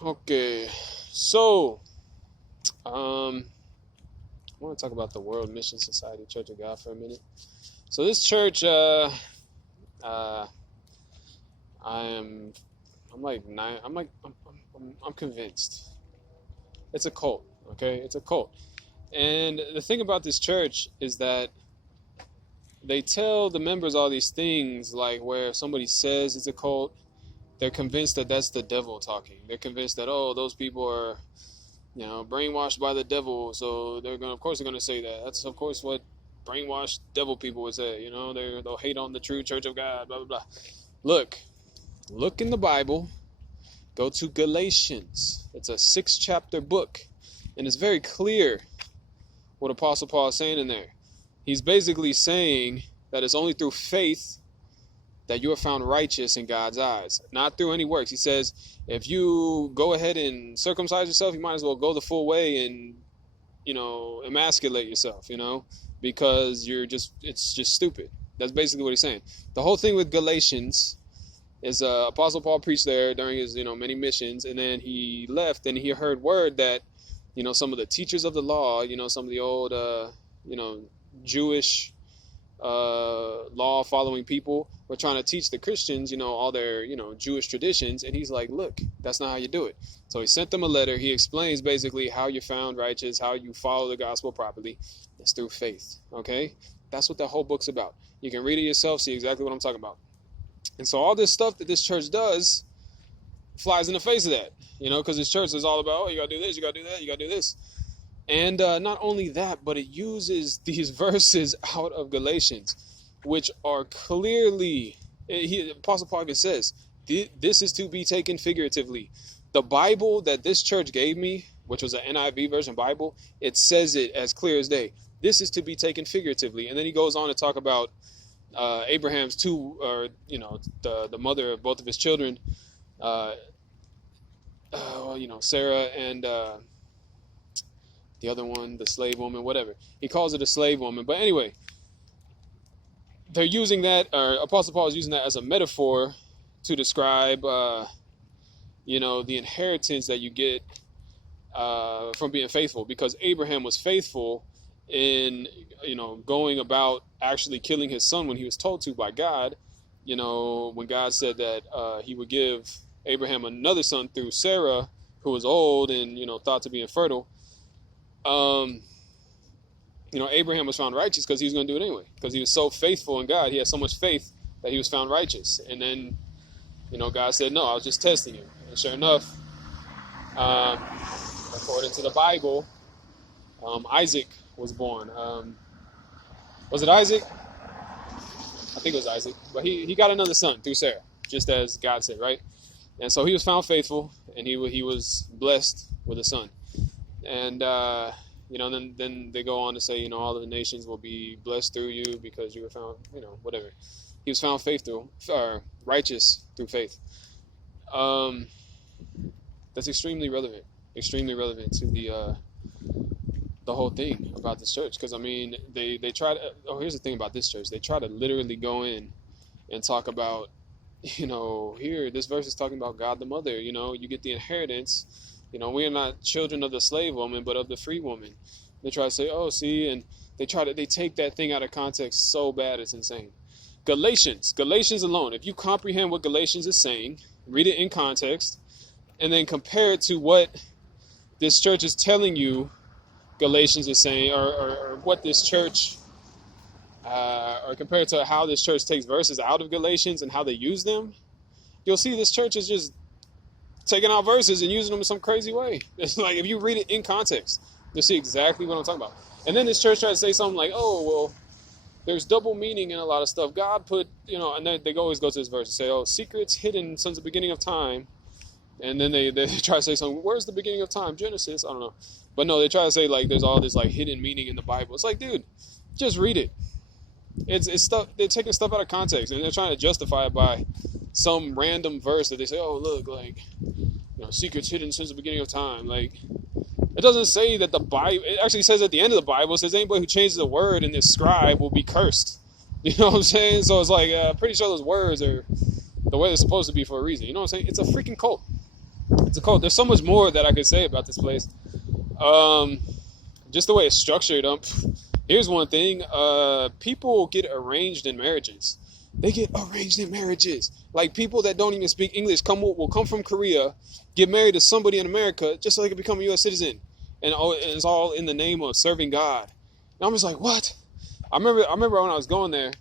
Okay, so I want to talk about the World Mission Society Church of God for a minute. So this church, uh, I am, I'm like nine. I'm convinced it's a cult. Okay, it's a cult. And the thing about this church is that they tell the members all these things, like where if somebody says it's a cult, they're convinced that that's the devil talking. They're convinced that, oh, those people are, brainwashed by the devil. So of course they're gonna say that. That's of course what brainwashed devil people would say. They'll hate on the true Church of God. Blah blah blah. Look in the Bible. Go to Galatians. It's a 6-chapter book, and it's very clear what Apostle Paul is saying in there. He's basically saying that it's only through faith that you are found righteous in God's eyes, not through any works. He says, if you go ahead and circumcise yourself, you might as well go the full way and, emasculate yourself, because it's just stupid. That's basically what he's saying. The whole thing with Galatians is Apostle Paul preached there during his, many missions, and then he left and he heard word that, some of the teachers of the law, some of the old, Jewish law following people were trying to teach the Christians, all their, Jewish traditions. And he's like, look, that's not how you do it. So he sent them a letter. He explains basically how you're found righteous, how you follow the gospel properly. It's through faith. Okay. That's what the whole book's about. You can read it yourself, see exactly what I'm talking about. And so all this stuff that this church does flies in the face of that, because this church is all about, oh, you got to do this, you got to do that, you got to do this. And not only that, but it uses these verses out of Galatians, which are clearly, Apostle Paul even says, this is to be taken figuratively. The Bible that this church gave me, which was an NIV version Bible, it says it as clear as day. This is to be taken figuratively. And then he goes on to talk about Abraham's the mother of both of his children, Sarah and the other one, the slave woman, whatever. He calls it a slave woman. But anyway, they're using that, or Apostle Paul is using that as a metaphor to describe, the inheritance that you get from being faithful. Because Abraham was faithful in, going about actually killing his son when he was told to by God. When God said that he would give Abraham another son through Sarah, who was old and, thought to be infertile. Abraham was found righteous because he was going to do it anyway, because he was so faithful in God. He had so much faith that he was found righteous. And then, God said, no, I was just testing you. And sure enough, according to the Bible, Isaac was born. Was it Isaac? I think it was Isaac. But he got another son through Sarah, just as God said, right? And so he was found faithful, and he was blessed with a son. And, then they go on to say, all of the nations will be blessed through you because you were found, whatever. He was found righteous through faith. That's extremely relevant to the whole thing about this church. Because, they try to, here's the thing about this church. They try to literally go in and talk about, here, this verse is talking about God the mother, you get the inheritance. We are not children of the slave woman, but of the free woman. They try to say, oh, see, and they take that thing out of context so bad it's insane. Galatians alone, if you comprehend what Galatians is saying, read it in context, and then compare it to what this church is telling you Galatians is saying, or what this church, or compare it to how this church takes verses out of Galatians and how they use them, you'll see this church is just taking out verses and using them in some crazy way. It's like, if you read it in context, you'll see exactly what I'm talking about. And then this church tries to say something like, oh, well, there's double meaning in a lot of stuff. God put, and then they always go to this verse and say, oh, secrets hidden since the beginning of time. And then they try to say something, where's the beginning of time? Genesis? I don't know. But no, they try to say, like, there's all this, like, hidden meaning in the Bible. It's like, dude, just read it. It's stuff, they're taking stuff out of context, and they're trying to justify it by some random verse that they say, oh, look, like, secrets hidden since the beginning of time. Like, it doesn't say that the Bible, it actually says at the end of the Bible, it says anybody who changes a word in this scribe will be cursed. You know what I'm saying? So it's like, pretty sure those words are the way they're supposed to be for a reason. You know what I'm saying? It's a freaking cult. it's a cult. There's so much more that I could say about this place. Um, just the way it's structured. Here's one thing. People get arranged in marriages. They get arranged in marriages. Like people that don't even speak English will come from Korea, get married to somebody in America just so they can become a U.S. citizen, and it's all in the name of serving God. And I'm just like, what? I remember when I was going there.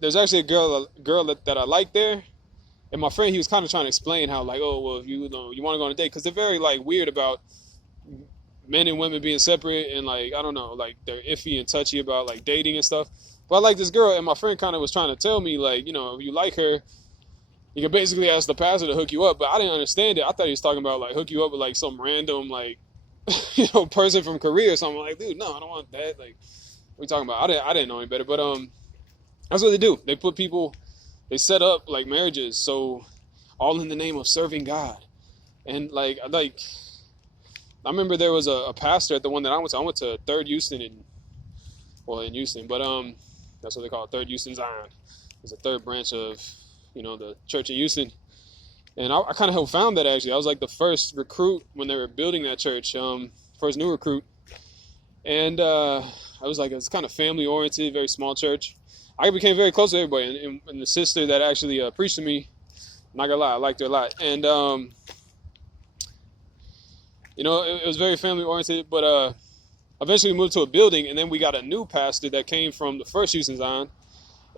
There's actually a girl that I liked there, and my friend, he was kind of trying to explain how, like, oh well, if you want to go on a date, because they're very like weird about men and women being separate, and like I don't know, like they're iffy and touchy about like dating and stuff. But I like this girl, and my friend kind of was trying to tell me, like, if you like her, you can basically ask the pastor to hook you up. But I didn't understand it. I thought he was talking about like hook you up with like some random like person from Korea or something. Like, dude, no, I don't want that. Like, what are you talking about? I didn't know any better. But that's what they do. They set up like marriages, so all in the name of serving God. And like I remember there was a pastor at the one that I went to. I went to Third Houston in Houston, but that's what they call it, Third Houston Zion. It's a third branch of the church in Houston. And I kind of helped found that actually. I was like the first recruit when they were building that church, first new recruit. And I was like, it's kind of family oriented, very small church. I became very close to everybody, and the sister that actually preached to me, I'm not gonna lie, I liked her a lot. And it was very family oriented, but eventually we moved to a building, and then we got a new pastor that came from the first Houston Zion,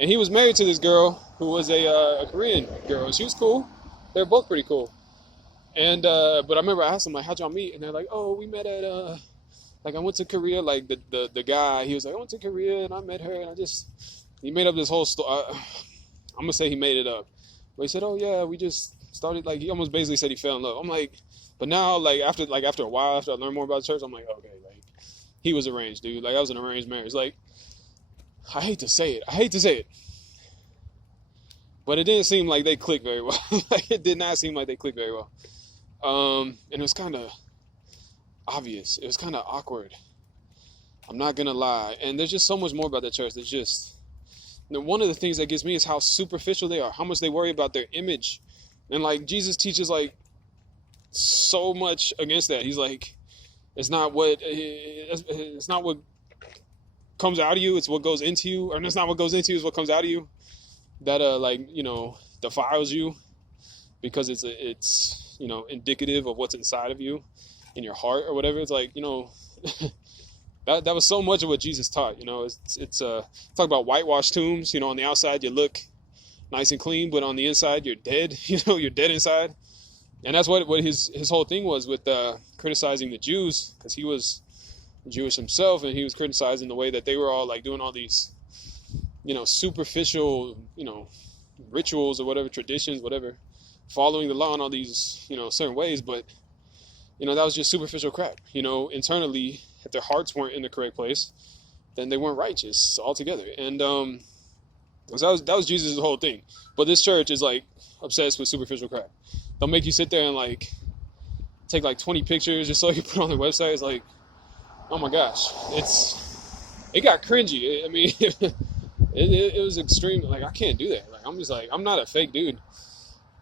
and he was married to this girl who was a Korean girl. She was cool. They were both pretty cool. And but I remember I asked them, like, how'd y'all meet? And they're like, oh, we met at like I went to Korea. Like the guy, he was like, I went to Korea and I met her, and he made up this whole story. I'm gonna say he made it up, but he said, oh yeah, we just started, like, he almost basically said he fell in love. I'm like, but now like after a while, after I learned more about the church, I'm like, okay, like he was arranged, dude. Like, that was an arranged marriage. Like, I hate to say it, but it didn't seem like they clicked very well. Like, it did not seem like they clicked very well. And it was kind of obvious. It was kind of awkward. I'm not gonna lie. And there's just so much more about the church. There's just, one of the things that gets me is how superficial they are, how much they worry about their image. And like, Jesus teaches like so much against that. He's like, it's not what comes out of you, it's what goes into you. Or it's not what goes into you, it's what comes out of you that defiles you, because it's indicative of what's inside of you, in your heart or whatever. It's like, that was so much of what Jesus taught. It's talk about whitewashed tombs. On the outside you look nice and clean, but on the inside you're dead. You're dead inside. And that's what his whole thing was with criticizing the Jews, because he was Jewish himself, and he was criticizing the way that they were all like doing all these superficial rituals or whatever, traditions, whatever, following the law in all these certain ways. But that was just superficial crap. Internally, if their hearts weren't in the correct place, then they weren't righteous altogether. And so that was Jesus' whole thing. But this church is like obsessed with superficial crap. They'll make you sit there and like take like 20 pictures just so you can put on their website. It's like, oh my gosh, it got cringy. I mean, it was extreme. Like, I can't do that. Like, I'm just like, I'm not a fake dude.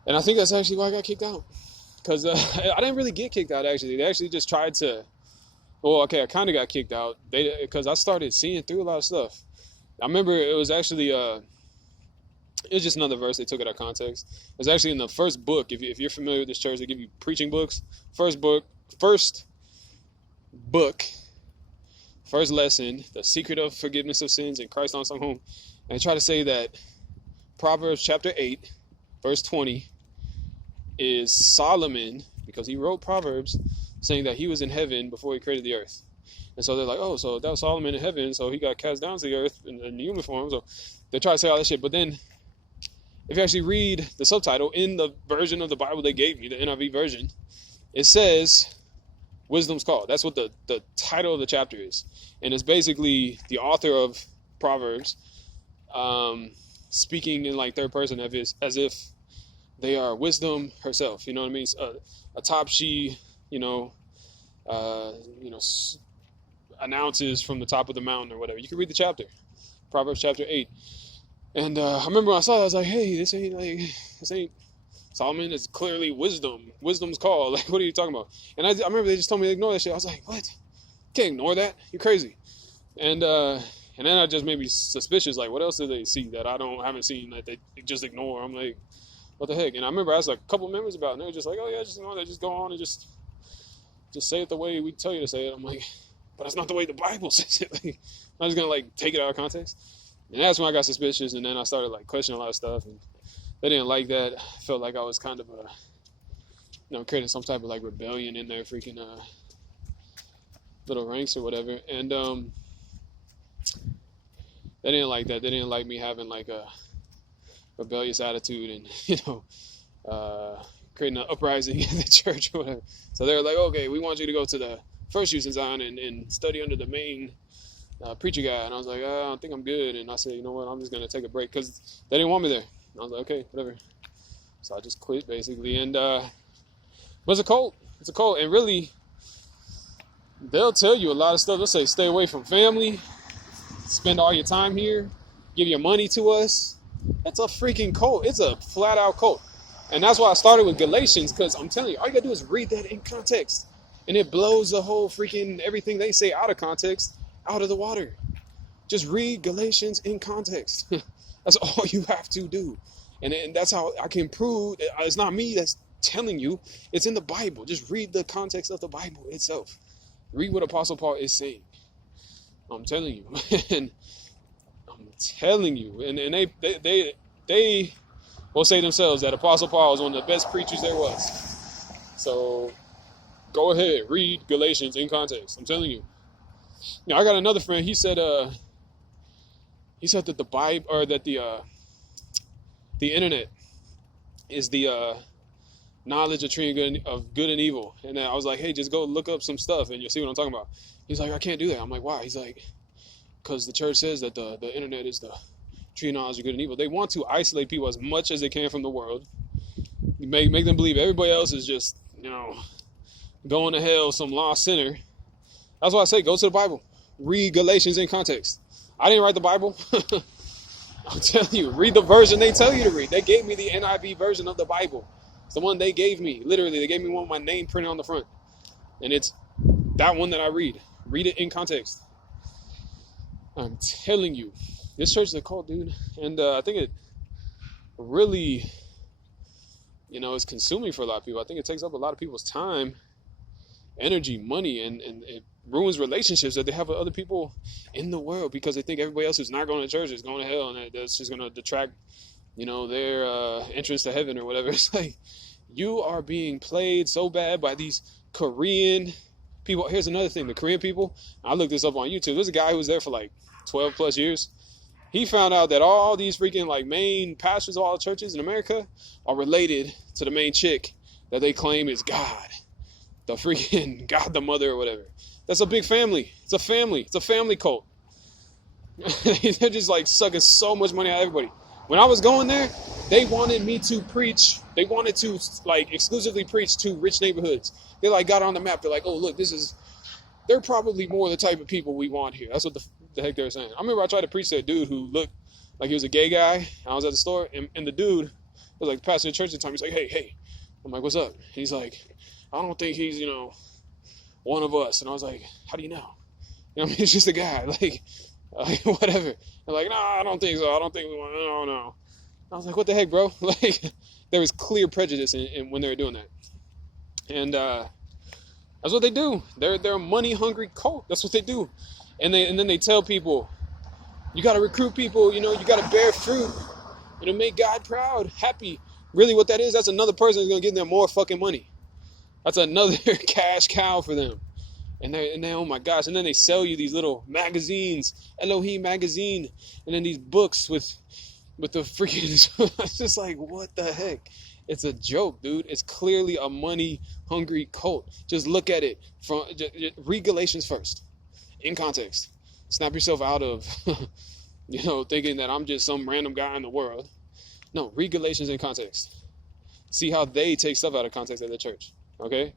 And I think that's actually why I got kicked out. Because I didn't really get kicked out, actually. They actually just tried to, I kind of got kicked out because I started seeing through a lot of stuff. I remember it was actually, it was just another verse. They took it out of context. It was actually in the first book. If you're familiar with this church, they give you preaching books. First book, first lesson, the secret of forgiveness of sins in Christ on some home. And I try to say that Proverbs chapter 8, verse 20 is Solomon, because he wrote Proverbs, saying that he was in heaven before he created the earth. And so they're like, oh, so that was Solomon in heaven, so he got cast down to the earth in human form. So they try to say all that shit. But then if you actually read the subtitle in the version of the Bible they gave me, the NIV version, it says Wisdom's Call. That's what the title of the chapter is. And it's basically the author of Proverbs speaking in like third person as if they are wisdom herself. You know what I mean? Atop she, announces from the top of the mountain or whatever. You can read the chapter, Proverbs chapter 8. And I remember when I saw that, I was like, hey, this ain't Solomon is clearly wisdom. Wisdom's call. Like, what are you talking about? And I remember they just told me to ignore that shit. I was like, what? Can't ignore that. You're crazy. And then I just made me suspicious. Like, what else did they see that I haven't seen that they just ignore? I'm like, what the heck? And I remember I asked like a couple members about it, and they were just like, oh yeah, just ignore that. Just go on and just say it the way we tell you to say it. I'm like, but that's not the way the Bible says it. Like, I'm just gonna like take it out of context. And that's when I got suspicious, and then I started like questioning a lot of stuff, and they didn't like that. I felt like I was kind of creating some type of like rebellion in their freaking little ranks or whatever. And they didn't like that. They didn't like me having like a rebellious attitude and creating an uprising in the church or whatever. So they were like, okay, we want you to go to the First Use in Zion and study under the main preacher guy. And I was like, I don't think I'm good. And I said, you know what, I'm just gonna take a break because they didn't want me there. And I was like, okay, whatever. So I just quit basically. And it's a cult. It's a cult. And really, they'll tell you a lot of stuff. They'll say, stay away from family, spend all your time here, give your money to us. It's a freaking cult. It's a flat out cult. And that's why I started with Galatians, because I'm telling you, all you gotta do is read that in context. And it blows the whole freaking everything they say out of context out of the water. Just read Galatians in context. That's all you have to do. And that's how I can prove it's not me that's telling you. It's in the Bible. Just read the context of the Bible itself. Read what Apostle Paul is saying. I'm telling you. And I'm telling you. And they will say themselves that Apostle Paul is one of the best preachers there was. So go ahead, read Galatians in context. I'm telling you. Now I got another friend. He said that the Bible, or that the internet is the knowledge of tree of good and evil. And I was like, hey, just go look up some stuff and you'll see what I'm talking about. He's like, I can't do that. I'm like, why? He's like, because the church says that the internet is the tree of knowledge of good and evil. They want to isolate people as much as they can from the world. Make them believe everybody else is just, going to hell, some lost sinner. That's why I say, go to the Bible. Read Galatians in context. I didn't write the Bible. I'm telling you, read the version they tell you to read. They gave me the NIV version of the Bible. It's the one they gave me. Literally, they gave me one with my name printed on the front. And it's that one that I read. Read it in context. I'm telling you. This church is a cult, dude. And I think it really, is consuming for a lot of people. I think it takes up a lot of people's time, energy, money, and it ruins relationships that they have with other people in the world because they think everybody else who's not going to church is going to hell, and that's just going to detract, their entrance to heaven or whatever. It's like, you are being played so bad by these Korean people. Here's another thing. The Korean people, I looked this up on YouTube. There's a guy who was there for like 12 plus years. He found out that all these freaking like main pastors of all the churches in America are related to the main chick that they claim is God. The freaking God the Mother or whatever. That's a big family. It's a family. It's a family cult. They're just like sucking so much money out of everybody. When I was going there, they wanted me to preach. They wanted to like exclusively preach to rich neighborhoods. They like got on the map. They're like, oh look, they're probably more the type of people we want here. That's what the heck they were saying. I remember I tried to preach to a dude who looked like he was a gay guy. And I was at the store, and the dude was like the pastor of the church at the time. He's like, hey. I'm like, what's up? And he's like, I don't think he's, one of us. And I was like, how do you know? He's just a guy, like whatever. They're like, no, I don't think so. I don't think we want, no. I was like, what the heck, bro? Like, there was clear prejudice in when they were doing that. And that's what they do. They're a money-hungry cult. That's what they do. And then they tell people, you got to recruit people, you got to bear fruit, make God proud, happy. Really what that is, that's another person who's going to give them more fucking money. That's another cash cow for them. And they, oh my gosh. And then they sell you these little magazines, Elohim magazine, and then these books with the freaking, it's just like, what the heck? It's a joke, dude. It's clearly a money-hungry cult. Just look at it. Read Galatians first, in context. Snap yourself out of, thinking that I'm just some random guy in the world. No, read Galatians in context. See how they take stuff out of context at the church, okay?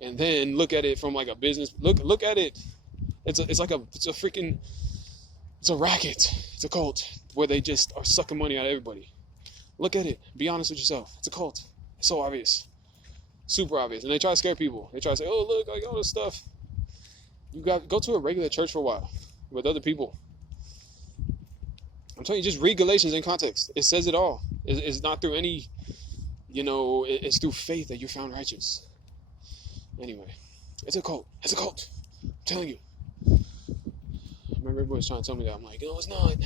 And then look at it from like a business. Look at it. It's a racket. It's a cult where they just are sucking money out of everybody. Look at it. Be honest with yourself. It's a cult. It's so obvious. Super obvious. And they try to scare people. They try to say, oh, look, like all this stuff. You got go to a regular church for a while with other people. I'm telling you, just read Galatians in context. It says it all. It's not through any, it's through faith that you're found righteous. Anyway, it's a cult. It's a cult. I'm telling you. I remember everybody was trying to tell me that. I'm like, no, it's not.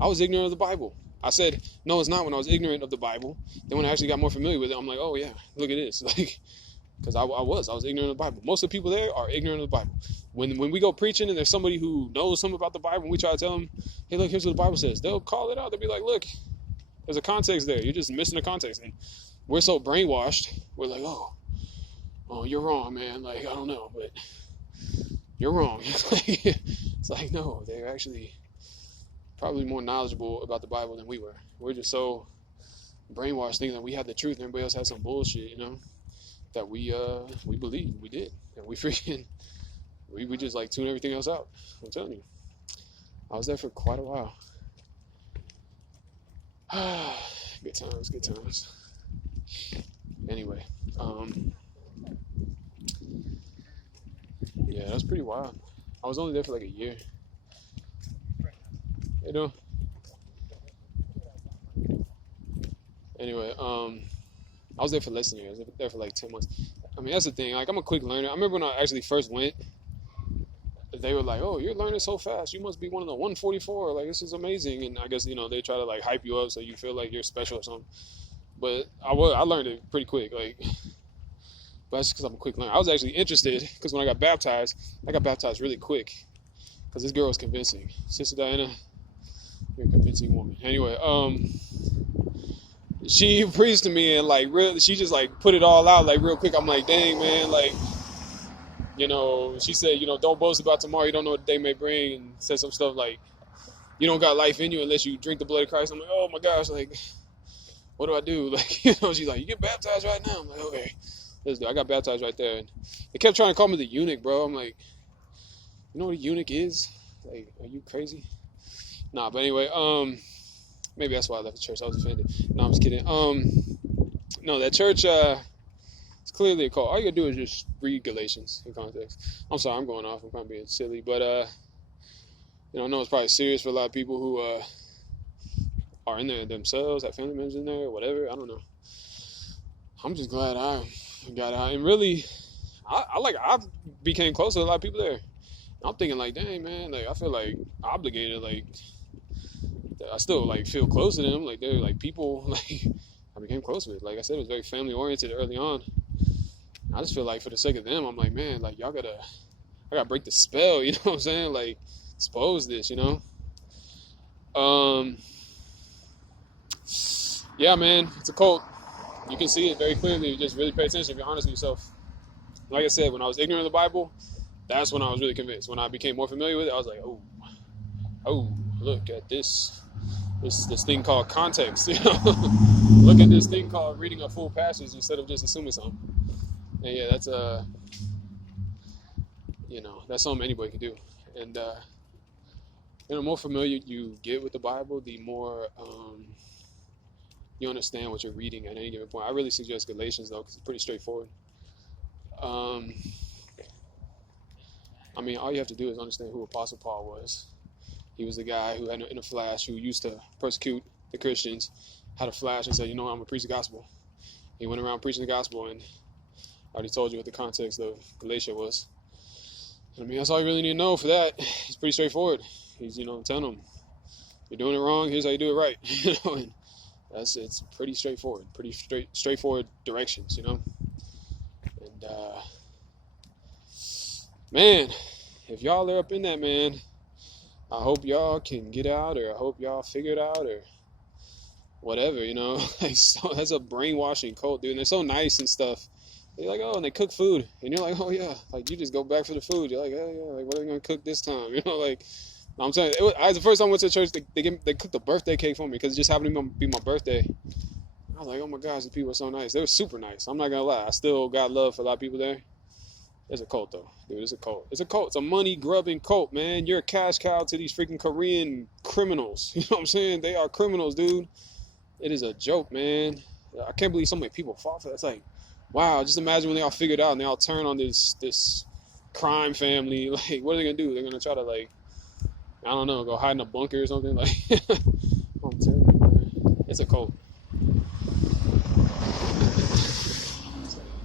I was ignorant of the Bible. I said, no, it's not when I was ignorant of the Bible. Then when I actually got more familiar with it, I'm like, oh, yeah, look at this. Like, because I was ignorant of the Bible. Most of the people there are ignorant of the Bible. When we go preaching and there's somebody who knows something about the Bible and we try to tell them, hey, look, here's what the Bible says. They'll call it out. They'll be like, look, there's a context there. You're just missing the context. And we're so brainwashed. We're like, oh, you're wrong, man. Like, I don't know, but you're wrong. It's like, no, they're actually probably more knowledgeable about the Bible than we were. We're just so brainwashed thinking that we had the truth and everybody else had some bullshit, that we believed we did. And we just like tune everything else out. I'm telling you. I was there for quite a while. Good times. Anyway, yeah, that was pretty wild. I was only there for like a year. Anyway, I was there for less than a year. I was there for like 10 months. I mean, that's the thing. Like, I'm a quick learner. I remember when I actually first went, they were like, oh, you're learning so fast. You must be one of the 144. Like, this is amazing. And I guess, they try to, like, hype you up so you feel like you're special or something. But I learned it pretty quick. Like, but that's because I'm a quick learner. I was actually interested because when I got baptized really quick because this girl was convincing. Sister Diana, you're a convincing woman. Anyway, she preached to me and, like, really, she just, like, put it all out, like, real quick. I'm like, dang, man, like, she said, don't boast about tomorrow. You don't know what the day may bring. And said some stuff like, you don't got life in you unless you drink the blood of Christ. I'm like, oh my gosh, like, what do I do? Like, she's like, you get baptized right now. I'm like, okay, let's do it. I got baptized right there. And they kept trying to call me the eunuch, bro. I'm like, you know what a eunuch is? Like, are you crazy? Nah, but anyway, maybe that's why I left the church. I was offended. No, I'm just kidding. No, that church, it's clearly a cult. All you gotta do is just read Galatians in context. I'm sorry, I'm going off. I'm probably being silly, but I know it's probably serious for a lot of people who are in there themselves, have family members in there, or whatever. I don't know. I'm just glad I got out, and really, I became close to a lot of people there. I'm thinking like, dang man, like I feel like obligated, like I still like feel close to them, like they're like people like I became close with. Like I said, it was very family oriented early on. I just feel like for the sake of them, I'm like, man, like I gotta break the spell, you know what I'm saying? Like expose this, Yeah, man, it's a cult. You can see it very clearly. You just really pay attention if you're honest with yourself. Like I said, when I was ignorant of the Bible, that's when I was really convinced. When I became more familiar with it, I was like, oh, look at this thing called context. Look at this thing called reading a full passage instead of just assuming something. And yeah, that's that's something anybody can do. And the more familiar you get with the Bible, the more you understand what you're reading at any given point. I really suggest Galatians though, because it's pretty straightforward. I mean, all you have to do is understand who Apostle Paul was. He was the guy who had in a flash who used to persecute the Christians, had a flash and said, I'm going to preach the gospel. He went around preaching the gospel, and I already told you what the context of Galatia was. I mean, that's all you really need to know for that. It's pretty straightforward. He's, telling them, you're doing it wrong, here's how you do it right. And it's pretty straightforward, straightforward directions, And man, if y'all are up in that, man, I hope y'all can get out, or I hope y'all figure it out, or whatever, That's a brainwashing cult, dude. And they're so nice and stuff. They're like, oh, and they cook food. And you're like, oh, yeah. Like, you just go back for the food. You're like, oh, yeah. Like, what are they going to cook this time? I'm telling you, the first time I went to church, they cooked a birthday cake for me because it just happened to be my birthday. I was like, oh, my gosh, the people are so nice. They were super nice. I'm not going to lie. I still got love for a lot of people there. It's a cult, though. Dude, it's a cult. It's a cult. It's a money-grubbing cult, man. You're a cash cow to these freaking Korean criminals. You know what I'm saying? They are criminals, dude. It is a joke, man. I can't believe so many people fall for that. It's like, wow, just imagine when they all figured out and they all turn on this crime family. Like, what are they gonna do? They're gonna try to, like, I don't know, go hide in a bunker or something. Like, I'm telling you, man, it's a cult.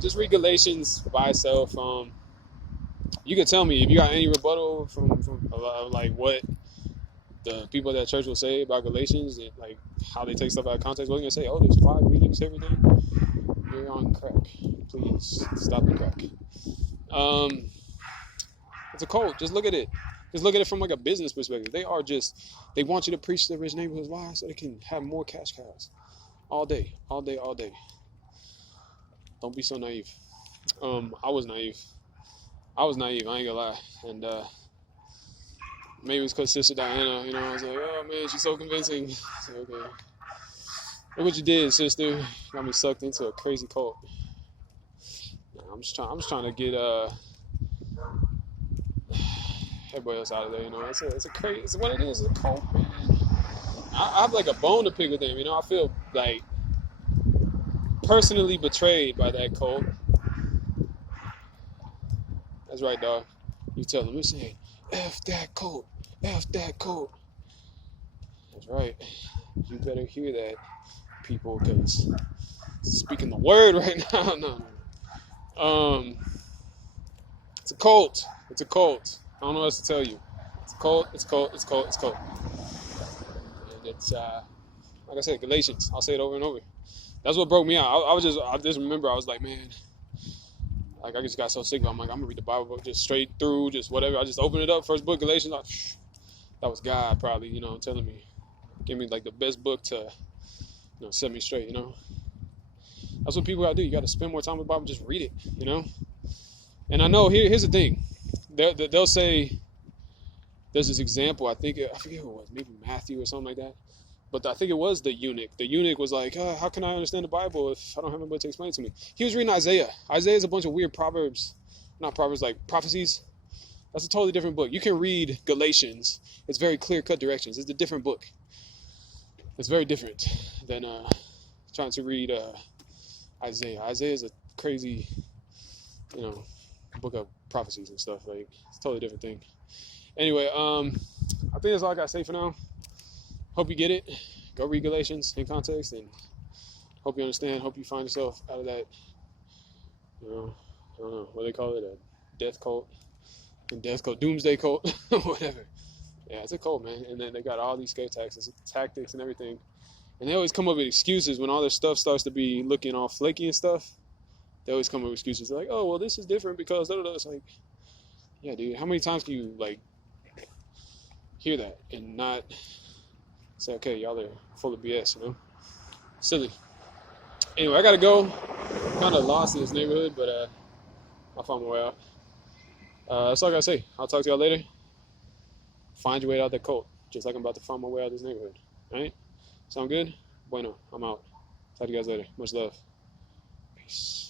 Just read Galatians by itself. You can tell me if you got any rebuttal from like what the people at that church will say about Galatians and like how they take stuff out of context. What are you gonna say? Oh, there's 5 meanings to everything. You're on crack. Please stop the crack. It's a cult. Just look at it. Just look at it from like a business perspective. They want you to preach the rich neighborhoods. Why? So they can have more cash cows all day, all day, all day. Don't be so naive. I was naive. I ain't gonna lie. And maybe it's because Sister Diana, I was like, oh man, she's so convincing. So, okay. Look what you did, sister. Got me sucked into a crazy cult. I'm just trying to get everybody else out of there. It's a crazy. It's what it is. It's a cult, man. I have like a bone to pick with them. I feel like personally betrayed by that cult. That's right, dog. You tell them, you're saying, F that cult. F that cult. That's right. You better hear that, people, because speaking the word right now. No. It's a cult. It's a cult. I don't know what else to tell you. It's a cult. It's a cult. It's a cult. It's a cult. And it's like I said, Galatians. I'll say it over and over. That's what broke me out. I just remember I was like, man, like I just got so sick. I'm like, I'm gonna read the Bible book just straight through, just whatever. I just opened it up, first book, Galatians. That was God probably, telling me, give me like the best book to, set me straight. That's what people gotta do. You gotta spend more time with the Bible, just read it. And I know here's the thing. They'll say there's this example. I forget who it was, maybe Matthew or something like that. But I think it was the eunuch. The eunuch was like, how can I understand the Bible if I don't have anybody to explain it to me? He was reading Isaiah. Isaiah is a bunch of weird like prophecies. That's a totally different book. You can read Galatians. It's very clear-cut directions. It's a different book. It's very different than trying to read Isaiah. Isaiah is a crazy, book of prophecies and stuff. Like, it's a totally different thing. Anyway, I think that's all I got to say for now. Hope you get it. Go read Galatians in context, and hope you understand. Hope you find yourself out of that, I don't know, what do they call it, a death cult, doomsday cult, whatever. Yeah, it's a cult, man. And then they got all these scare tactics and everything. And they always come up with excuses when all their stuff starts to be looking all flaky and stuff. They always come up with excuses. They're like, oh, well, this is different because da-da-da. It's like, yeah, dude, how many times can you, like, hear that and not say, okay, y'all are full of BS, Silly. Anyway, I gotta go. Kind of lost in this neighborhood, but I'll find my way out. That's all I gotta say. I'll talk to y'all later. Find your way out of that cult, just like I'm about to find my way out of this neighborhood. All right? Sound good? Bueno, I'm out. Talk to you guys later. Much love. Peace.